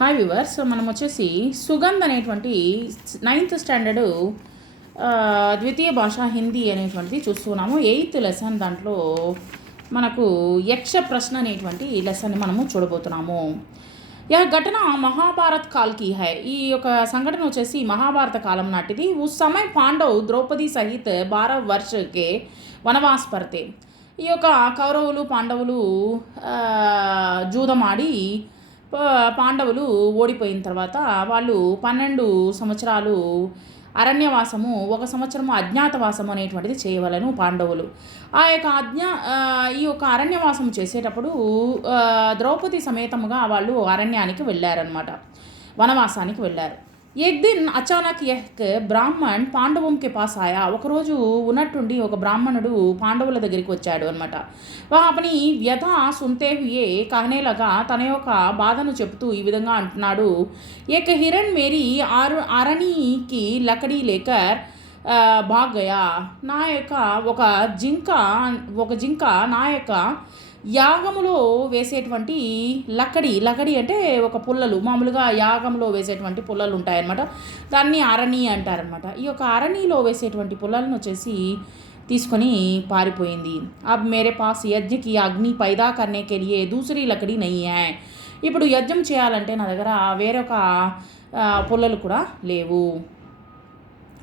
Hi viewers. So మనం వచ్చేసి సుగంధ్ అనేటువంటి 9th స్టాండర్డు ద్వితీయ భాష హిందీ అనేటువంటిది చూస్తున్నాము. 8th లెసన్ దాంట్లో మనకు యక్ష ప్రశ్న అనేటువంటి లెసన్ని మనము చూడబోతున్నాము. యా ఘటన మహాభారత్ కాల్కి హై. ఈ యొక్క సంఘటన వచ్చేసి మహాభారత కాలం నాటిది. ఉస్ సమయ పాండవ్ ద్రౌపది సహిత్ 12 వర్షకే వనవాస్ పడితే ఈ యొక్క కౌరవులు పాండవులు జూదమాడి పాండవులు ఓడిపోయిన తర్వాత వాళ్ళు 12 సంవత్సరాలు అరణ్యవాసము, 1 సంవత్సరము అజ్ఞాతవాసము అనేటువంటిది చేయవలను పాండవులు. ఆ యొక్క ఈ యొక్క అరణ్యవాసం చేసేటప్పుడు ద్రౌపది సమేతముగా వాళ్ళు అరణ్యానికి వెళ్ళారనమాట, వనవాసానికి వెళ్ళారు. एक दिन అచానక్ యహ్ బ్రాహ్మణ్ పాండవంకి పాస్ ఆయా. ఒకరోజు ఉన్నట్టుండి ఒక బ్రాహ్మణుడు పాండవుల దగ్గరికి వచ్చాడు అనమాట. అపని వ్యధ సున్తే హుయే కహనేలాగా తన యొక్క బాధను చెప్తూ ఈ విధంగా అంటున్నాడు. ఏక హిరణ్ మేరీ అరణికి లకడీ లేకర్ భాగ్ గయా. నా యొక్క ఒక జింక నా యొక్క యాగములో వేసేటువంటి లకడి అంటే ఒక పుల్లలు, మామూలుగా యాగంలో వేసేటువంటి పుల్లలు ఉంటాయన్నమాట. దాన్ని అరణి అంటారనమాట. ఈ యొక్క అరణిలో వేసేటువంటి పుల్లలను వచ్చేసి తీసుకొని పారిపోయింది. అబ్ మేరే పాస్ యజ్ఞకి అగ్ని పైదా కర్నే కే లియే దూసరీ లకడి నహీ హై. ఇప్పుడు యజ్ఞం చేయాలంటే నా దగ్గర వేరొక పుల్లలు కూడా లేవు.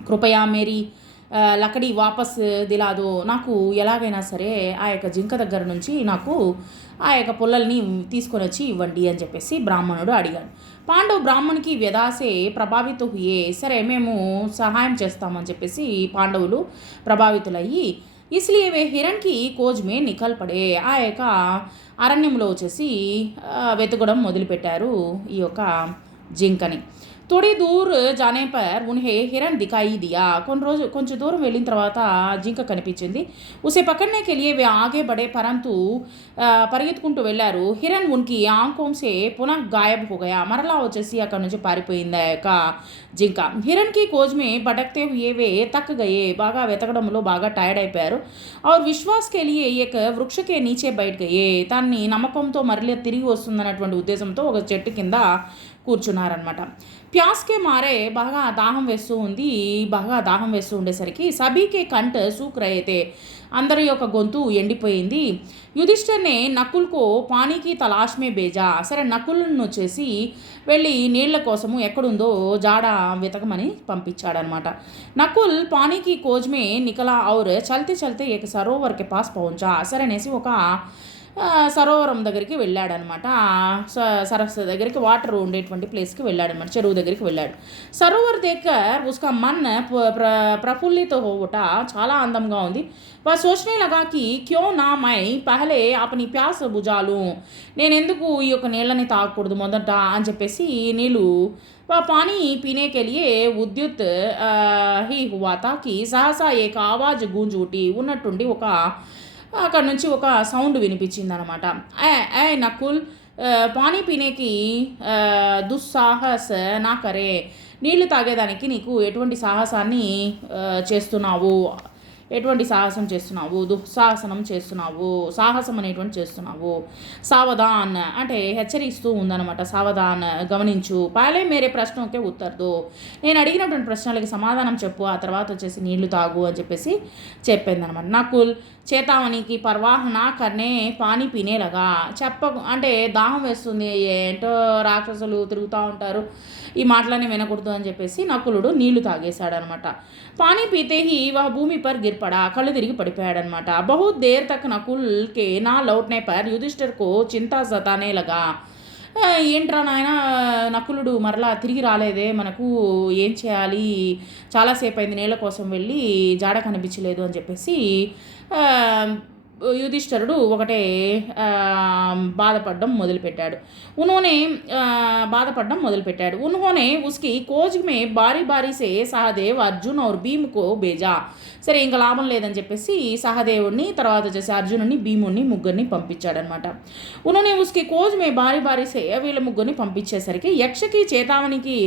కృపయా మేరీ లకడి వాపస్ దిలాదో. నాకు ఎలాగైనా సరే ఆ యొక్క జింక దగ్గర నుంచి నాకు ఆ యొక్క పుల్లల్ని తీసుకొని వచ్చి ఇవ్వండి అని చెప్పేసి బ్రాహ్మణుడు అడిగాడు. పాండవ్ బ్రాహ్మణ్కి వ్యధాసే ప్రభావిత హుయే. సరే మేము సహాయం చేస్తామని చెప్పేసి పాండవులు ప్రభావితులయ్యి ఇస్లియే వే హిరణ్కి కోజ్ మే నికల్ పడే. ఆ యొక్క అరణ్యంలో వచ్చేసి వెతకడం మొదలుపెట్టారు ఈ యొక్క జింకని. थोड़ी दूर जाने पर उन्हें हिरण दिखाई दिया. కొంచెం దూరం వెళ్ళిన తర్వాత జింక కనిపించింది. ఉసే పక్కనే के लिए वे आगे बढ़े परंतु పరిగెత్తుకుంటూ వెళ్ళారు. హిరణ్ ఉన్కి ఆంఖోం సే పునః గాయబ్ హో గయా. మరలా వచ్చేసి అక్కడ నుంచి పారిపోయింది ఆ యొక్క జింక. హిరణ్కి కోజ్ మే భటక్తే హుయే వే తక్ గయే. బాగా వెతకడంలో బాగా టైర్డ్ అయిపోయారు. और विश्वास के लिए एक वृक्ष के नीचे बैठ गए. దాన్ని నమ్మకంతో మరలా తిరిగి వస్తుందన్నటువంటి ఉద్దేశంతో ఒక చెట్టు కింద కూర్చున్నారనమాట. ప్యాస్కే మారే బాగా దాహం వేస్తూ ఉండేసరికి సభీకే కంఠ సూక్ రహేతే. అందరి యొక్క గొంతు ఎండిపోయింది. యుధిష్ఠర్నే నకుల్కో పానీకి తలాష్ మే బేజా. సరే నకుల్ను వచ్చేసి వెళ్ళి నీళ్ల కోసము ఎక్కడుందో జాడ వెతకమని పంపించాడనమాట. నకుల్ పానీకి కోజ్ మే నికలా ఔర్ చల్తే చల్తే ఏక సరోవర్కి పాస్ పहुंचा. సరే అనేసి ఒక సరోవరం దగ్గరికి వెళ్ళాడనమాట. సరస్సు దగ్గరికి, వాటర్ ఉండేటువంటి ప్లేస్కి వెళ్ళాడనమాట, చెరువు దగ్గరికి వెళ్ళాడు. సరోవర్ దగ్గర ఉస్కా మన్ ప్రఫుల్లిత హోవుట, చాలా అందంగా ఉంది. వా సోచనే లగాకి క్యో నా మై పహలే అపని ప్యాస్ భుజాలు. నేను ఎందుకు ఈ యొక్క నీళ్ళని తాగకూడదు మొదట అని చెప్పేసి నీళ్ళు పానీ పీనే కే లియే ఉద్యుత్ హీ హువా తాకి సహసా ఏక ఆవాజ్ గూంజ్ ఉటి. ఉన్నట్టుండి అక్కడ నుంచి ఒక సౌండ్ వినిపించింది అనమాట. ఏ నకుల్ పానీ పీనేకి దుస్సాహస్ నా కరే. నీళ్లు తాగేదానికి నీకు ఎటువంటి సాహసాన్ని చేస్తున్నావు, ఎటువంటి సాహసం చేస్తున్నావు, దుస్సాహసనం చేస్తున్నావు, సాహసం అనేటువంటి చేస్తున్నావు. సావధాన్ అంటే హెచ్చరిస్తూ ఉందన్నమాట. సావధాన్ గమనించు. పాలే మేరే ప్రశ్నకే ఉత్తర్దు. నేను అడిగినటువంటి ప్రశ్నలకి సమాధానం చెప్పు, ఆ తర్వాత వచ్చేసి నీళ్లు తాగు అని చెప్పేసి చెప్పిందనమాట. నకుల్ చేతావనికి పర్వాహన కర్నే పానీ పీనేలాగా అంటే దాహం వేస్తుంది, ఏంటో రాక్షసులు తిరుగుతూ ఉంటారు, ఈ మాటలనే వినకూడదు అని చెప్పేసి నకులుడు నీళ్లు తాగేశాడనమాట. పానీ పీతే హీ వహ భూమి పర్ గిర్పడా. కళ్ళు తిరిగి పడిపోయాడనమాట. బహుత్ దేర్ తక్ నకుల్కే నా లౌట్నే పర్ యుధిష్ఠర్కో చింతా సతానేలాగా. ఏంట్రా నాయన, నకులుడు మరలా తిరిగి రాలేదే, మనకు ఏం చేయాలి, చాలాసేపు అయింది నీళ్ళ కోసం వెళ్ళి జాడ కనిపించలేదు అని చెప్పేసి యుధిష్ఠరుడు ఒకటే బాధపడడం మొదలుపెట్టాడు. ఉన్హోనే ఉస్కి కోజ్ మే బారీ బారీ సే సహదేవ్ అర్జున్ और భీమ్ కో బేజా. సరే ఇంకా లాభం లేదని చెప్పేసి సహదేవుడిని, తర్వాత వచ్చేసి అర్జునుడిని, భీముడిని ముగ్గురిని పంపించాడనమాట. ఉన్హోనే ఉస్కి కోజ్ మే బారీ బారీ సే వీళ్ళ ముగ్గురిని పంపించేసరికి యక్షకి చేతావనికి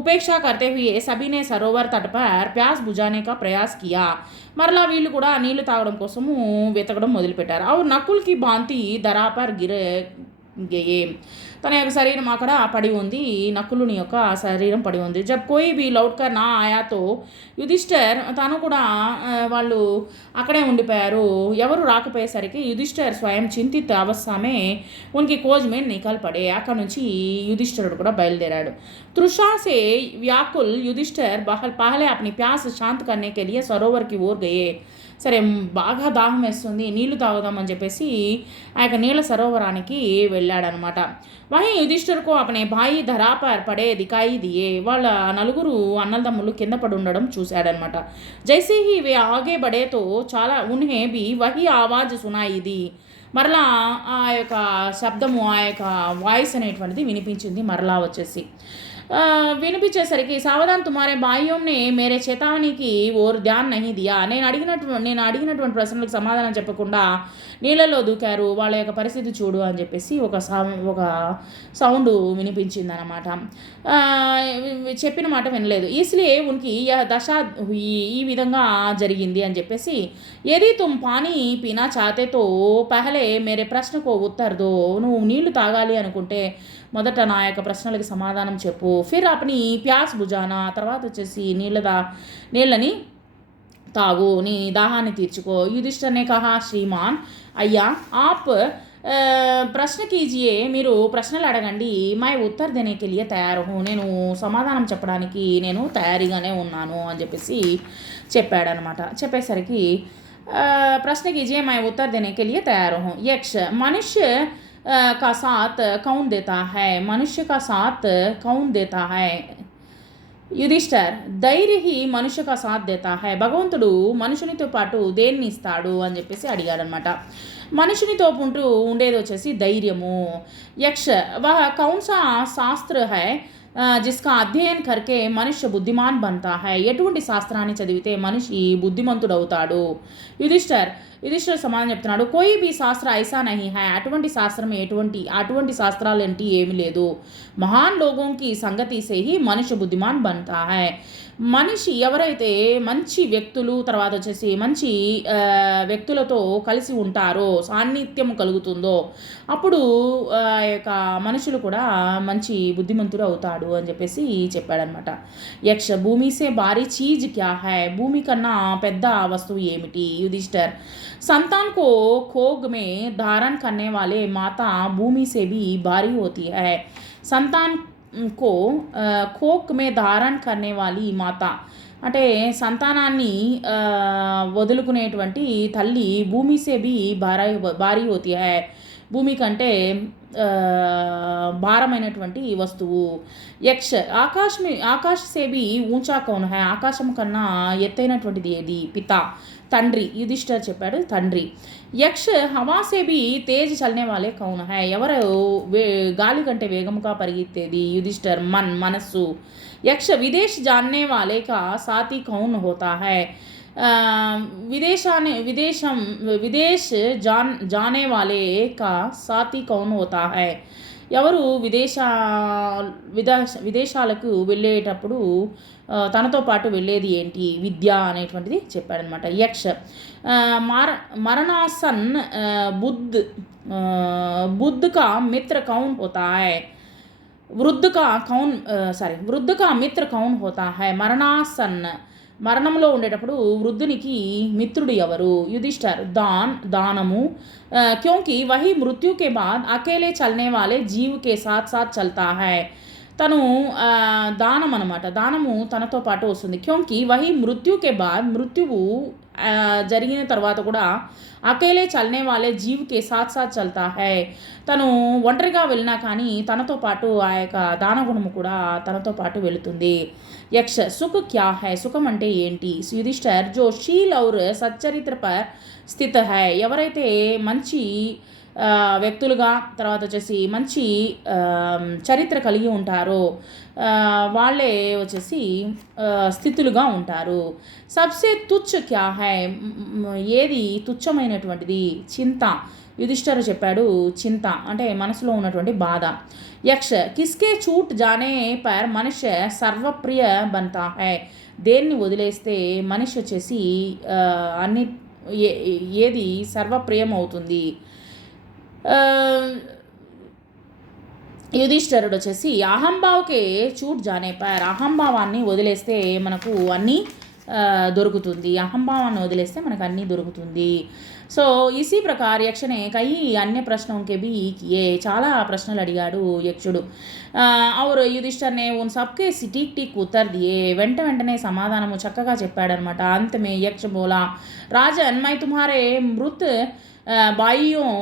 ఉపేక్ష కర్తే హుయే సభీనే సరోవర్ తట్ పర్ ప్యాస్ బుజానే కా ప్రయాస్ కియా. మరలా వీళ్ళు కూడా నీళ్లు తాగడం కోసము వెతకడం మొదలుపెట్టారు. और नकुल की भांति दरा पर గయే తన యొక్క శరీరం అక్కడ పడి ఉంది, నకులుని యొక్క శరీరం పడి ఉంది. జబ్ కోయి బి లౌట్కర్ నా ఆయాతో యుధిష్ఠర్ తను కూడా వాళ్ళు అక్కడే ఉండిపోయారు. ఎవరు రాకపోయేసరికి యుధిష్ఠర్ స్వయం చింతిత్ అవస్థమే ఉనికి కోజ్ మే నికల్ పడే. అక్కడ నుంచి యుధిష్ఠరుడు కూడా బయలుదేరాడు. तृषा से व्याकुल युधिष्ठिर पहले अपनी प्यास शांत करने के लिए सरोवर की ओर गए. సరే బాగా దాహం వేస్తుంది, నీళ్లు తాగుదామని చెప్పేసి ఆ యొక్క నీళ్ళ సరోవరానికి వెళ్ళాడనమాట. వహీ యుధిష్ఠిర్కు అపనే భాయి ధరాపర్ పడే దికాయి దియే. వాళ్ళ నలుగురు అన్నదమ్ములు కింద పడి ఉండడం చూశాడనమాట. జైసే హీ వే ఆగే బడేతో చాలా ఉన్హే బి వహీ ఆవాజ్ సునాయి ది. మరలా ఆ యొక్క శబ్దము, ఆ యొక్క వాయిస్ అనేటువంటిది వినిపించింది. మరలా వచ్చేసి వినిపించేసరికి సావధాన్ తుమారే బాహ్యంనే మేరే చేతావనికి ఓర్ ధ్యాన్ నహి దియా. నేను అడిగినటువంటి ప్రశ్నలకు సమాధానం చెప్పకుండా నీళ్ళలో దూకారు, వాళ్ళ యొక్క పరిస్థితి చూడు అని చెప్పేసి ఒక సౌండ్ వినిపించింది అనమాట. చెప్పిన మాట వినలేదు. ఇస్లియే ఉనికి దశ ఈ విధంగా జరిగింది అని చెప్పేసి ఏది తుమ్ పానీ పీనా చాతేతో పహలే మేరే ప్రశ్నకు ఉత్తర్ దో. నువ్వు నీళ్లు తాగాలి అనుకుంటే మొదట నా యొక్క ప్రశ్నలకు సమాధానం చెప్పు. ఫిర్ అప్ని ప్యాస్ బుజానా, తర్వాత వచ్చేసి నీళ్ళని తాగు, నీ దాహాన్ని తీర్చుకో. యుధిష్ఠిర్ నే కహా శ్రీమాన్ అయ్యా ఆప్ ప్రశ్న కీజియే, మీరు ప్రశ్నలు అడగండి. మై ఉత్తర్ దేనేకి లియే తయారు హూ, నేను సమాధానం చెప్పడానికి నేను తయారీగానే ఉన్నాను అని చెప్పేసి చెప్పాడనమాట. చెప్పేసరికి ప్రశ్న కీజియే మై ఉత్తర్ దేనేకి లియే తయారు హూ. యక్ష మనుష్య का साथ कौन देता है, मनुष्य का साथ कौन देता है. యుధిష్ఠర్ ధైర్య హి మనుష్య కా సాత్ దేతా హై. భగవంతుడు మనుషునితో పాటు దేన్ని ఇస్తాడు అని చెప్పేసి అడిగాడనమాట. మనుషునితో ఉండేది వచ్చేసి ధైర్యము. యక్ష వహ కౌన్ సా శాస్త్ర హై జిస్కా అధ్యయన్ కర్కే మనుష్య బుద్ధిమాన్ బంతా హై. ఎటువంటి శాస్త్రాన్ని చదివితే మనిషి బుద్ధిమంతుడవుతాడు. యుధిష్ఠర్ సమాధానం చెప్తున్నాడు. కోయి బి శాస్త్ర ఐసా నహీ హై. అటువంటి శాస్త్రాలు ఏంటి ఏమి లేదు. మహాన్ లోగోంకి సంగతి సే హీ మనుష్య బుద్ధిమాన్ బంతా హై. మనిషి ఎవరైతే మంచి వ్యక్తులు, తర్వాత వచ్చేసి మంచి వ్యక్తులతో కలిసి ఉంటారో, సాన్నిధ్యం కలుగుతుందో, అప్పుడు యొక్క మనుషులు కూడా మంచి బుద్ధిమంతుడు అవుతాడు అని చెప్పేసి చెప్పాడనమాట. యక్ష భూమిసే భారీ చీజ్ క్యా హై. భూమి కన్నా పెద్ద వస్తువు ఏమిటి. యుధిష్ఠర్ సంతాన్ కో खोग में धारण करने वाले माता भूमि से भी भारी होती है. సంతాన్ కో ఖోక్ మే ధారణ కర్నే వాలి మాత అంటే సంతానాన్ని వదులుకునేటువంటి తల్లి భూమిసే బి భారీ హోతీ హై. భూమి కంటే భారమైనటువంటి వస్తువు. యక్ష ఆకాశ సేబి ఊంచా కౌన్ హై. ఆకాశం కన్నా ఎత్తైనటువంటిది ఏది. పిత తండ్రి. యుధిష్ఠిర్ చెప్పాడు తండ్రి. యక్ష హవా సేబి తేజ్ చల్నే వాలే కౌన్ హై. ఎవరు గాలి కంటే వేగముగా పరిగెత్తేది. యుధిష్ఠిర్ మనస్సు. యక్ష విదేశ్ జాన్నే వాలే కా సాతి కౌన్ హోతా హై. విదేశ్ జానే వాలే కా సాతి కౌన్ హోతా హై. ఎవరు విదేశాలకు వెళ్ళేటప్పుడు తనతో పాటు వెళ్ళేది ఏంటి. విద్య అనేటువంటిది చెప్పాడనమాట. యక్ష మరణాసన్ బుద్ధ్ కా మిత్ర కౌన్ హోతా హై. వృద్ధ కా మిత్ర కౌన్ హోతా హై. మరణంలో ఉండేటప్పుడు వృద్ధునికి మిత్రుడు ఎవరు. యుధిష్ఠర్ దానము. క్యోంకి వహీ మృత్యు కే బాద్ అకేలే చల్నే వాలే జీవ్ కే సాత్ సాత్ చల్తా హై. తను దానం అనమాట. దానము తనతో పాటు వస్తుంది. క్యోంకి వహీ మృత్యు కే బాద్ మృత్యువు జరిగిన తర్వాత కూడా అకేలే చల్నే వాలే జీవ్ కే సాత్ సాత్ చల్తా హై. తను ఒంటరిగా వెళ్ళినా కానీ తనతో పాటు ఆ యొక్క దానగుణము కూడా తనతో పాటు వెళుతుంది. యక్ష సుఖ్ క్యా హై. సుఖం అంటే ఏంటి. యుధిష్ఠర్ జో శీల్ ఔర్ సచ్చరిత్ర పర్ స్థిత హై. ఎవరైతే మంచి వ్యక్తులుగా, తర్వాత వచ్చేసి మంచి చరిత్ర కలిగి ఉంటారో వాళ్ళే వచ్చేసి స్థితులుగా ఉంటారు. సబ్సే తుచ్చ క్యా హై. ఏది తుచ్చమైనటువంటిది. చింత. యుధిష్ఠిర్ చెప్పాడు చింత అంటే మనసులో ఉన్నటువంటి బాధ. యక్ష కిస్కే छूट जाने पर మనుష్య సర్వప్రియ बनता है. దేన్ని వదిలేస్తే మనిషి వచ్చేసి ఏది సర్వప్రియం అవుతుంది. యుధిష్ఠరుడు వచ్చేసి అహంభావ్కే చూట్ జానే పర్, అహంభావాన్ని వదిలేస్తే మనకు అన్నీ దొరుకుతుంది, అహంభావాన్ని వదిలేస్తే మనకు అన్నీ దొరుకుతుంది. సో ఇसी ప్రకార్ యక్ష ने कई अन्य प्रश्नों के भी किए, చాలా ప్రశ్నలు అడిగాడు యక్షుడు. और युधिष्ठिर ने उन सबके टिक टिक उत्तर दिए, వెంటనే సమాధానము చక్కగా చెప్పాడనమాట. अंत में यक्ष बोला, राजन मैं तुम्हारे मृत भाइयों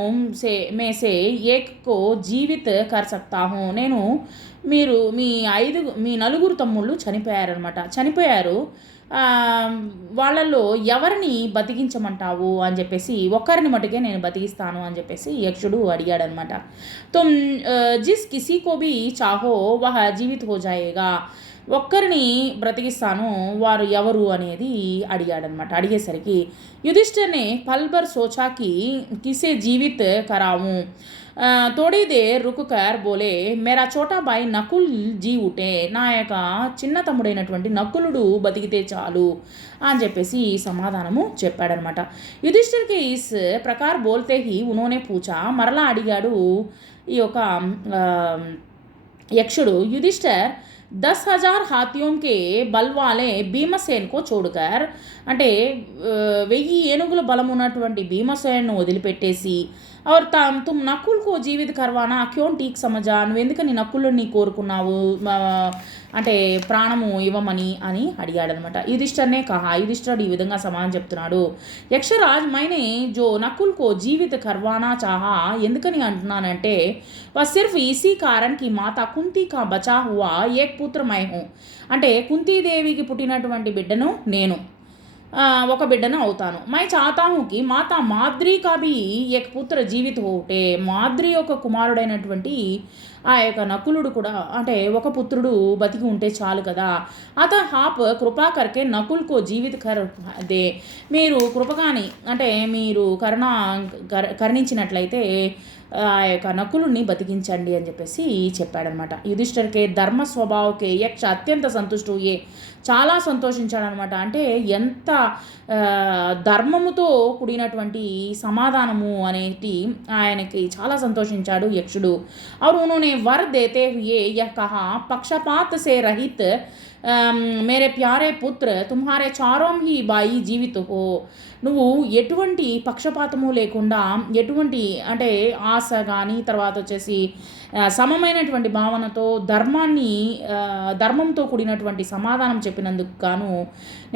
से एक को జీవిత్ కర్ సక్తా హూ, నేను మీరు మీ నలుగురు తమ్ముళ్ళు చనిపోయారు, వాళ్ళల్లో ఎవరిని బతికించమంటావు అని చెప్పేసి, ఒక్కరిని మటుకే నేను బతికిస్తాను అని చెప్పేసి యక్షుడు అడిగాడనమాట. తుమ్ జిస్ కిసీ కో భీ చాహో వహ జీవిత్ హో జాయేగా, ఒక్కరిని బ్రతికిస్తాను, వారు ఎవరు అనేది అడిగాడనమాట. అడిగేసరికి యుధిష్ఠిర్ని పల్బర్ సోచాకి కిసే జీవిత్ కరావు, थोड़ी देर रुक कर बोले, मेरा छोटा भाई नकुल जी उठे, నా యొక్క చిన్న తమ్ముడైనటువంటి నకులుడు బతికితే చాలు అని చెప్పేసి సమాధానము చెప్పాడనమాట. యుధిష్ఠిర్కి ఇస్ ప్రకార్ బోల్తే హీ ఉన్హోనే పూచా, మరలా అడిగాడు ఈ యొక్క యక్షుడు. युधिष्ठिर 10,000 हाथियों के बल वाले భీమసేన్ కో చోడుకర్, అంటే 1000 ఏనుగుల బలం ఉన్నటువంటి భీమసేన్ను వదిలిపెట్టేసి, और तुम नकुल को జీవిత కర్వానా క్యోం టీక్ సమజా, నువ్వు ఎందుకని నకులుని కోరుకున్నావు, అంటే ప్రాణము ఇవ్వమని అని అడిగాడనమాట. యుధిష్ఠిర్నే కహా, యుధిష్ఠిరుడు ఈ విధంగా సమాధానం చెప్తున్నాడు. యక్షరాజ్ మైనే జో నకుల్ కో జీవిత కర్వానా చాహా, ఎందుకని అంటున్నానంటే, వా సిర్ఫ్ ఇసీ కారణ్ కి మాతా కుంతి కా బచా హువా ఏక్ పుత్ర మై హూ, అంటే కుంతీదేవికి పుట్టినటువంటి బిడ్డను నేను ఒక బిడ్డను అవుతాను. మై చాతాహుకి మాతా మాద్రి కాబీ ఏక్ పుత్ర జీవిత హోటే, మాద్రి యొక్క కుమారుడైనటువంటి ఆ యొక్క నకులుడు కూడా, అంటే ఒక పుత్రుడు బతికి ఉంటే చాలు కదా. అత హాప్ కృపా కర్కే నకుల్కో జీవిత దే, మీరు కృపగాని అంటే మీరు కరుణించినట్లయితే ఆ యొక్క నకులుని బతికించండి అని చెప్పేసి చెప్పాడనమాట. యుధిష్ఠిర్కే ధర్మ స్వభావకే యక్ష అత్యంత సంతుష్టుయే, చాలా సంతోషించాడనమాట. అంటే ఎంత ధర్మముతో కూడినటువంటి సమాధానము అనేటి ఆయనకి చాలా సంతోషించాడు యక్షుడు. और उन्होंने वर देते हुए यह कहा, पक्षपात से रहित मेरे प्यारे पुत्र तुम्हारे चारों ही बाई జీవిత హో, నువ్వు ఎటువంటి పక్షపాతము లేకుండా, ఎటువంటి అంటే ఆశ కానీ, తర్వాత వచ్చేసి సమమైనటువంటి భావనతో ధర్మంతో కూడినటువంటి సమాధానం చెప్పినందుకు గాను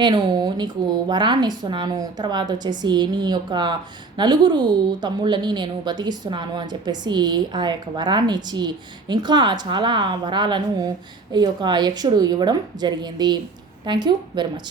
నేను నీకు వరాన్ని ఇస్తున్నాను, తర్వాత వచ్చేసి నీ యొక్క నలుగురు తమ్ముళ్ళని నేను బతికిస్తున్నాను అని చెప్పేసి ఆ యొక్క వరాన్ని ఇచ్చి, ఇంకా చాలా వరాలను ఈ యొక్క యక్షుడు ఇవ్వడం జరిగింది. Thank you very much.